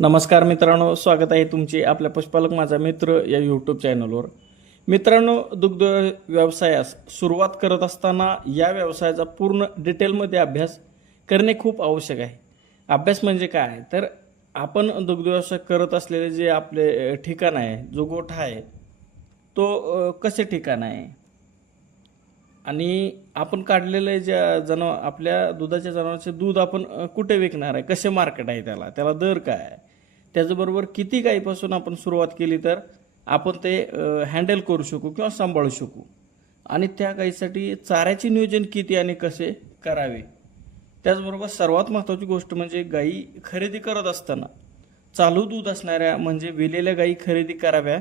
नमस्कार मित्रांनो स्वागत आहे तुमचे आपल्या पशुपालक माझा मित्र या यूट्यूब चॅनलवर मित्रांनो दुग्ध व्यवसायास सुरुवात करत असताना या व्यवसायाचा पूर्ण डिटेलमध्ये अभ्यास करणे खूप आवश्यक आहे. अभ्यास म्हणजे काय? तर आपण दुग्ध व्यवसाय करत असलेले जे आपले ठिकाण आहे जो गोठा आहे तो कसे ठिकाण आहे? आणि आपण काढलेले ज्या जनावर आपल्या दुधाच्या जनावरांचे दूध आपण कुठे विकणार आहे? कसे मार्केट आहे त्याला? त्याला दर काय आहे? त्याचबरोबर किती गाईपासून आपण सुरुवात केली तर आपण ते हँडल करू शकू किंवा सांभाळू शकू? आणि त्या गाईसाठी चाऱ्याचे नियोजन किती आणि कसे करावे? त्याचबरोबर सर्वात महत्त्वाची गोष्ट म्हणजे गाई खरेदी करत असताना चालू दूध असणाऱ्या म्हणजे विलेल्या गाई खरेदी कराव्या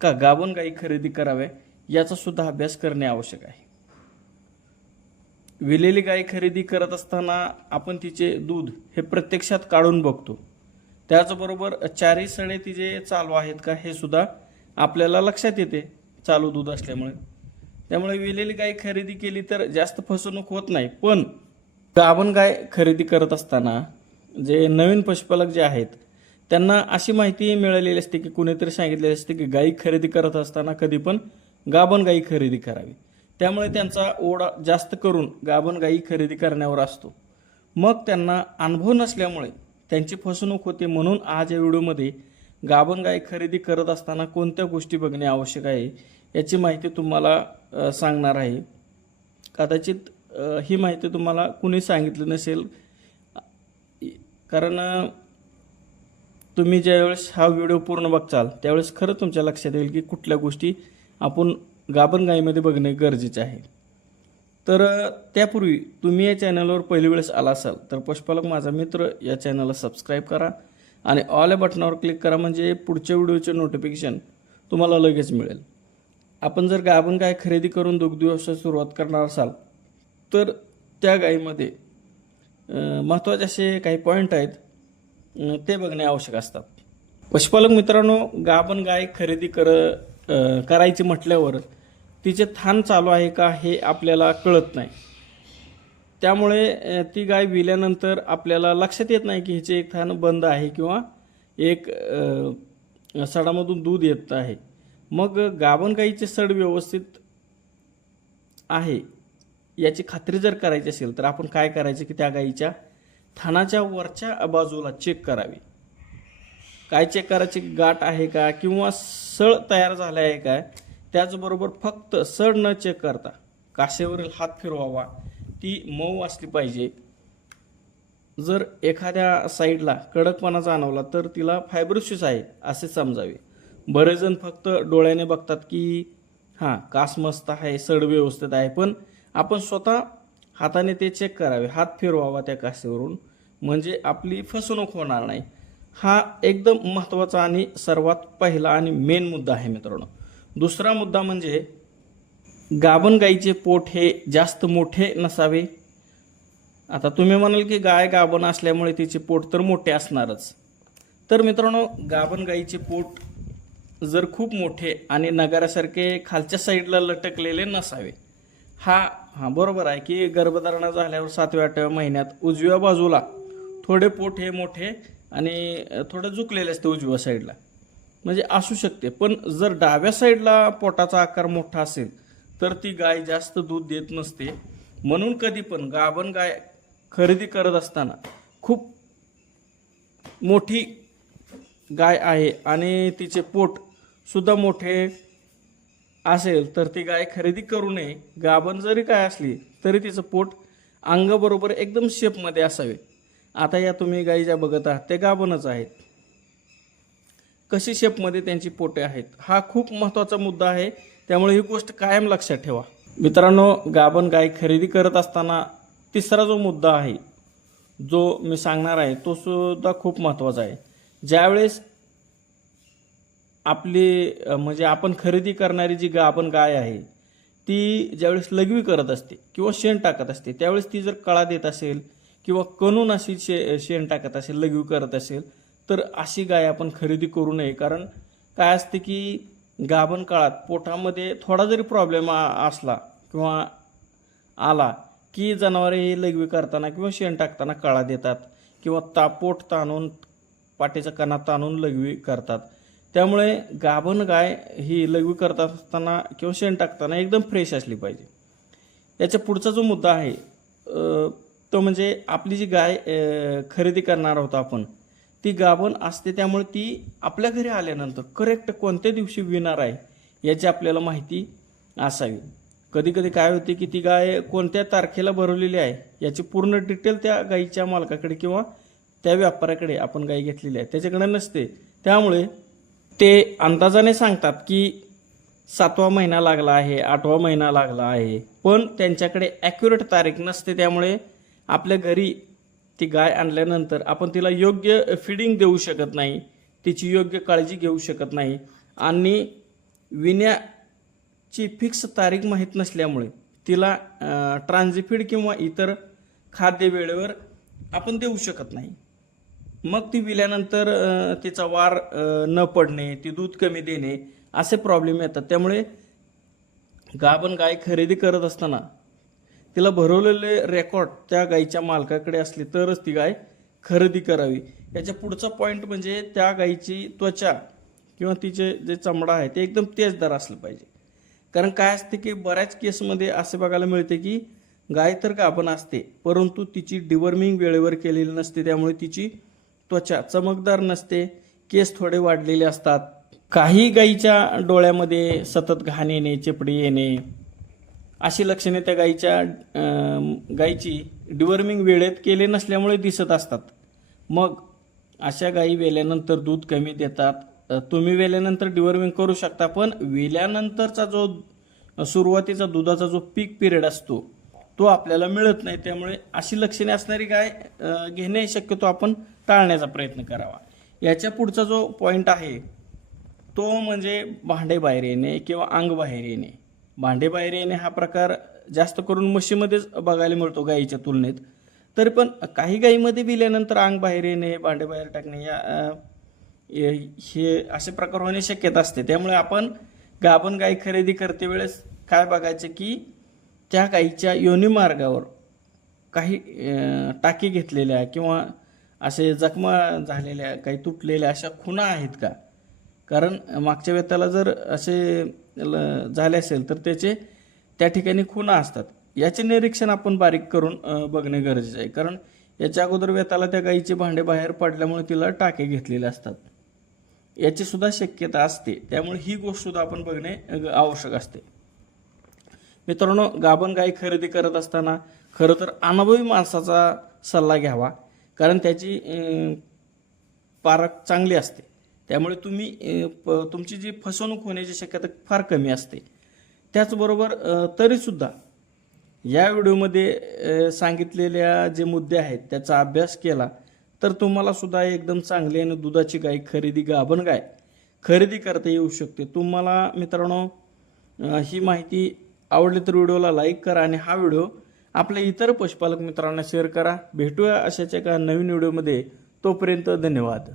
का गाभण गाई खरेदी कराव्या याचासुद्धा अभ्यास करणे आवश्यक आहे. विलेली गाय खरेदी करत असताना आपण तिचे दूध हे प्रत्यक्षात काढून बघतो. त्याचबरोबर चारी सणे तिचे चालू आहेत का हे सुद्धा आपल्याला लक्षात येते चालू दूध असल्यामुळे. त्यामुळे विलेली गाय खरेदी केली तर जास्त फसवणूक होत नाही. पण गाभण गाय खरेदी करत असताना जे नवीन पशुपालक जे आहेत त्यांना अशी माहिती मिळालेली असते की कुणीतरी सांगितलेली असते की गाई खरेदी करत असताना कधी पण गाभण गाई खरेदी करावी. त्यामुळे त्यांचा ओढा जास्त करून गाभण गायी खरेदी करण्यावर असतो. मग त्यांना अनुभव नसल्यामुळे त्यांची फसवणूक होते म्हणून आज या व्हिडिओमध्ये गाभण गाय खरेदी करत असताना कोणत्या गोष्टी बघणे आवश्यक आहे याची माहिती तुम्हाला सांगणार आहे. कदाचित ही माहिती तुम्हाला कुणी सांगितली नसेल. कारण तुम्ही ज्यावेळेस हा व्हिडिओ पूर्ण बघचाल त्यावेळेस खरं तुमच्या लक्षात येईल की कुठल्या गोष्टी आपण गाभण गायीमध्ये बघणे गरजेचे आहे. तर त्यापूर्वी तुम्ही या चॅनलवर पहिली वेळेस आला असाल तर पशुपालक माझा मित्र या चॅनलला सबस्क्राईब करा आणि ऑल या बटनावर क्लिक करा म्हणजे पुढच्या व्हिडिओचे नोटिफिकेशन तुम्हाला लगेच मिळेल. आपण जर गाभण गाय खरेदी करून दुग्ध व्यवसाय सुरुवात करणार असाल तर त्या गायीमध्ये महत्त्वाचे असे काही पॉईंट आहेत ते बघणे आवश्यक असतात. पशुपालक मित्रांनो गाभण गाय खरेदी कर करायची म्हटल्यावर तिचे थान चालू आहे का हे आपल्याला कळत नाही. त्यामुळे ती गाय विल्यानंतर आपल्याला लक्षात येत नाही की हिचे एक थान बंद आहे किंवा एक सडामधून दूध येत आहे. मग गाभण गाईचे सड व्यवस्थित आहे याची खात्री जर करायची असेल तर आपण काय करायचं की त्या गाईच्या थानाच्या वरच्या बाजूला चेक करावी. काय चेक करायची गाठ आहे का किंवा सळ तयार झाले आहे काय? त्याचबरोबर फक्त सड न चेक करता काशेवरील हात फिरवावा ती मऊ असली पाहिजे. जर एखाद्या साईडला कडकपणा जाणवला तर तिला फायब्रोसिस आहे असे समजावे. बरेच जण फक्त डोळ्याने बघतात की हां कास मस्त आहे सड व्यवस्थित आहे पण आपण स्वतः हाताने ते चेक करावे. हात फिरवावा त्या कासेवरून. म्हणजे आपली फसवणूक होणार नाही. हा एकदम महत्त्वाचा आणि सर्वात पहिला आणि मेन मुद्दा आहे मित्रांनो. दुसरा मुद्दा म्हणजे गाभण गाईचे पोट हे जास्त मोठे नसावे. आता तुम्ही म्हणाल की गाय गाभण असल्यामुळे तिचे पोट तर मोठे असणारच. तर मित्रांनो गाभण गाईचे पोट जर खूप मोठे आणि नगारासारखे खालच्या साईडला लटकलेले नसावे. हा हां बरोबर आहे की गर्भधारणा झाल्यावर सातव्या आठव्या महिन्यात उजव्या बाजूला थोडे पोट हे मोठे आणि थोडं झुकलेले असते उजव्या साईडला. म्हणजे असू शकते. पण जर डाव्या साईडला पोटाचा आकार मोठा असेल तर ती गाय जास्त दूध देत नसते. म्हणून कधी पण गाभण गाय खरेदी करत असताना खूप मोठी गाय आहे आणि तिचे पोट सुद्धा मोठे असेल तर ती गाय खरेदी करू नये. गाभण जरी काय असली तरी तिचं पोट अंगाबरोबर एकदम शेपमध्ये असावे. आता या तुम्ही गाई ज्या बघत आहात ते गाभणच आहेत. कशी शेपमध्ये त्यांची पोटे आहेत हा खूप महत्त्वाचा मुद्दा आहे. त्यामुळे ही गोष्ट कायम लक्षात ठेवा. मित्रांनो गाभण गाय खरेदी करत असताना तिसरा जो मुद्दा आहे जो मी सांगणार आहे तो सुद्धा खूप महत्त्वाचा आहे. ज्यावेळेस आपली म्हणजे आपण खरेदी करणारी जी गाभण गाय आहे ती ज्यावेळेस लघवी करत असते किंवा शेण टाकत असते त्यावेळेस ती जर कळा देत असेल किंवा कणून अशी शे शेण टाकत असेल लघवी करत असेल तर अशी गाय आपण खरेदी करू नये. कारण काय असते की गाभण काळात पोटामध्ये थोडा जरी प्रॉब्लेम असला किंवा आला की जनावरे हे लघवी करताना किंवा शेण टाकताना काळा देतात किंवा ता पोट ताणून पाठीचा कणा ताणून लघवी करतात. त्यामुळे गाभण गाय ही लघवी करत असताना किंवा शेण टाकताना एकदम फ्रेश असली पाहिजे. याच्या पुढचा जो मुद्दा आहे तो म्हणजे आपली जी गाय खरेदी करणार आहोत आपण ती गाभण असते त्यामुळे ती आपल्या घरी आल्यानंतर करेक्ट कोणत्या दिवशी विणार आहे याची आपल्याला माहिती असावी. कधी कधी काय होते की ती गाय कोणत्या तारखेला भरवलेली आहे याची पूर्ण डिटेल त्या गायीच्या मालकाकडे किंवा त्या व्यापाऱ्याकडे आपण गाय घेतलेली आहे. त्याच्याकडे नसते. त्यामुळे ते अंदाजाने सांगतात की सातवा महिना लागला आहे आठवा महिना लागला आहे पण त्यांच्याकडे ॲक्युरेट तारीख नसते त्यामुळे आपल्या घरी ती गाय आणल्यानंतर आपण तिला योग्य फिडिंग देऊ शकत नाही. तिची योग्य काळजी घेऊ शकत नाही. आणि विण्याची फिक्स तारीख माहीत नसल्यामुळे तिला ट्रान्झिफीड किंवा इतर खाद्य वेळेवर आपण देऊ शकत नाही. मग ती विल्यानंतर तिचा वार न पडणे ती दूध कमी देणे असे प्रॉब्लेम येतात. त्यामुळे गाभण गाय खरेदी करत असताना तिला भरवलेले रेकॉर्ड त्या गायीच्या मालकाकडे असले तरच ती गाय खरेदी करावी. याच्या पुढचा पॉईंट म्हणजे त्या गायीची त्वचा किंवा तिचे जे चमडा आहे ते एकदम तेजदार असलं पाहिजे. कारण काय असते की बऱ्याच केसमध्ये असे बघायला मिळते की गाय तर गाभण असते परंतु तिची डिवर्मिंग वेळेवर केलेली नसते त्यामुळे तिची त्वचा चमकदार नसते केस थोडे वाढलेले असतात. काही गायीच्या डोळ्यामध्ये सतत घाण येणे चिपडी येणे अशी लक्षणे त्या गायीच्या गाईची गायीची डिवर्मिंग वेळेत केले नसल्यामुळे दिसत असतात. मग अशा गायी वेल्यानंतर दूध कमी देतात. तुम्ही वेल्यानंतर डिवर्मिंग करू शकता पण वेल्यानंतरचा जो सुरुवातीचा दुधाचा जो पीक पिरियड असतो तो आपल्याला मिळत नाही. त्यामुळे अशी लक्षणे असणारी गाय घेणे शक्यतो आपण टाळण्याचा प्रयत्न करावा. याच्या पुढचा जो पॉईंट आहे तो म्हणजे भांडे बाहेर येणे किंवा अंग बाहेर येणे. भांडे बाहेर येणे हा प्रकार जास्त करून म्हशीमध्येच बघायला मिळतो गाईच्या तुलनेत. तरी पण काही गाईमध्ये बिल्यानंतर अंग बाहेर येणे भांडे बाहेर टाकणे या हे असे प्रकार होणे शक्यता असते. त्यामुळे आपण गाभण गाई खरेदी करते वेळेस काय बघायचं की त्या गाईच्या योनी मार्गावर काही टाकी घेतलेल्या किंवा असे जखमा झालेल्या काही तुटलेल्या अशा खुणा आहेत का? कारण मागच्या वेताला जर असे झाले असेल तर त्याचे त्या ठिकाणी खुणा असतात. याचे निरीक्षण आपण बारीक करून बघणे गरजेचे आहे. कारण याच्या अगोदर वेताला त्या गाईचे भांडे बाहेर पडल्यामुळे तिला टाके घेतलेले असतात. याची सुद्धा शक्यता असते. त्यामुळे ही गोष्ट सुद्धा आपण बघणे आवश्यक असते. मित्रांनो गाभण गाय खरेदी करत असताना खरं तर अनुभवी माणसाचा सल्ला घ्यावा. कारण त्याची पारख चांगली असते. त्यामुळे तुम्ही प- तुमची जी फसवणूक होण्याची शक्यता फार कमी असते. त्याचबरोबर तरीसुद्धा या व्हिडिओमध्ये सांगितलेल्या जे मुद्दे आहेत त्याचा अभ्यास केला तर तुम्हाला सुद्धा एकदम चांगली आणि दुधाची गाय खरेदी गाभण गाय खरेदी करता येऊ शकते. तुम्हाला मित्रांनो ही माहिती आवडली तर व्हिडिओला लाईक करा आणि हा व्हिडिओ आपल्या इतर पशुपालक मित्रांना शेअर करा. भेटूया अशाच एका नवीन व्हिडिओमध्ये. तोपर्यंत धन्यवाद.